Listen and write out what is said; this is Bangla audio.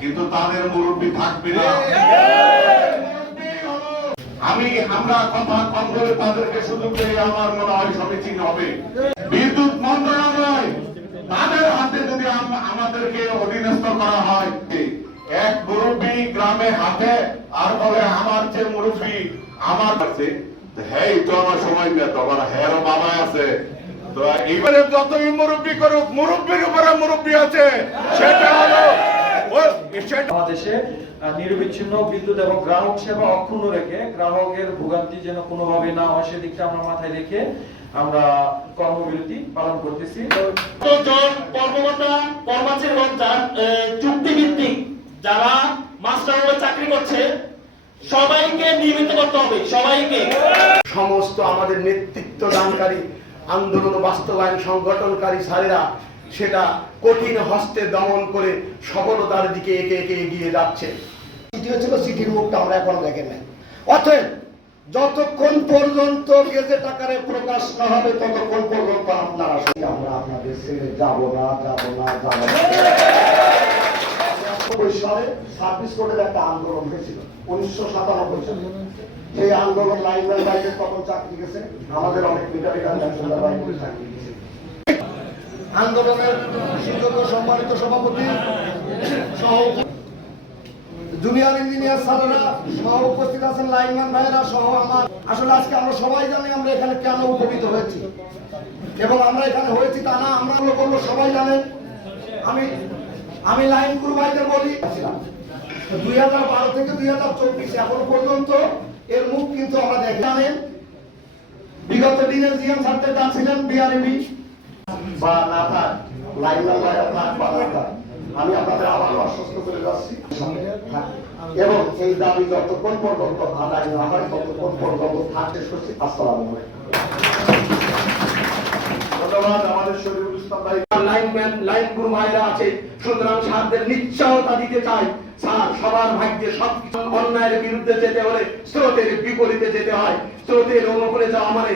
কিন্তু তাদের মুরব্বী থাকবে না। আমি আমরা কথা কম করে তাদেরকে সুযোগ দিয়ে আমার মনে হয় সমীচীন হবে। বিদ্যুৎ মন্ত্রণালয় তাদের হাতে যদি আমাদেরকে অধীনস্থ করা হয় এক মুরব্বী গ্রামে হাতে আর বলে আমার যে মুরব্বী আমার কাছে হ্যাঁ তো আমার সময় নেই তো আমার হ্যাঁ বাবা আছে। তো এইবারে যতই মুরব্বী করুক মুরব্বীর উপরে মুরব্বী আছে সেটা বাংলাদেশে নিরবিচ্ছিন্ন বিদ্যুৎ এবং গ্রাহক সেবা অক্ষুণ্ণ রেখে গ্রাহকের ভোগান্তি যেন কোনোভাবে না হয় সেদিকটা আমরা মাথায় রেখে আমরা কর্মবিরতি পালন করতেছি। জন কর্মকর্তা কর্মচারীগণ চুক্তিভিত্তিক যারা মাস্টার চাকরি করছে সবাইকে নিয়মিত করতে হবে সবাইকে। সমস্ত আমাদের নেতৃত্ব দানকারী আন্দোলন বাস্তবায়ন সংগঠনকারী স্যারেরা সেটা কঠিন হস্তে দমন করে সফলতার দিকে একে একে এগিয়ে যাচ্ছে। চিঠি হচ্ছিল চিঠির মুখটা, আমরা এখনও নাই। অতএব, যতক্ষণ পর্যন্ত গেজেট আকারে প্রকাশ না হবে, ততক্ষণ পর্যন্ত আপনারা আমরা আপনাদের ছেড়ে যাব না যাব না, যাব সালে একটা আন্দোলন হয়েছিল, উনিশশো সাতানব্বই সালে। সেই আন্দোলন লাইনম্যান বাইকের তখন চাকরি গেছে, আমাদের অনেক বাইকের চাকরি গেছে আন্দোলনের সুযোগ্য সম্মানিত সভাপতি সহ জুনিয়র ইঞ্জিনিয়ার স্যারেরা সহ উপস্থিত আছেন লাইনম্যান ভাইয়েরা সহ আমার। আসলে আজকে আমরা সবাই জানি আমরা এখানে কেন উপকৃত হয়েছি। এবং আমরা এখানে হয়েছি তা না, আমরা বলল সবাই জানেন আমি আমি লাইন ক্রু ভাইদের বলি। দুই হাজার বারো থেকে দুই হাজার চব্বিশ এখনও পর্যন্ত এর মুখ কিন্তু আমরা দেখি। জানেন, বিগত দিনে জিএম ডাক ছিলেন বিআরবি। আমি আপনাদের আবারও আশ্বস্ত করে যাচ্ছি। এবং এই দাবি যতক্ষণ পর্যন্ত আদায় না হয় ততক্ষণ পর্যন্ত থাকতে আসসালামু সুতরাং চাই। অন্যায়ের বিরুদ্ধে যেতে হলে স্রোতের বিপরীতে যেতে হয়। স্রোতের অনুকূলে যাওয়া মানে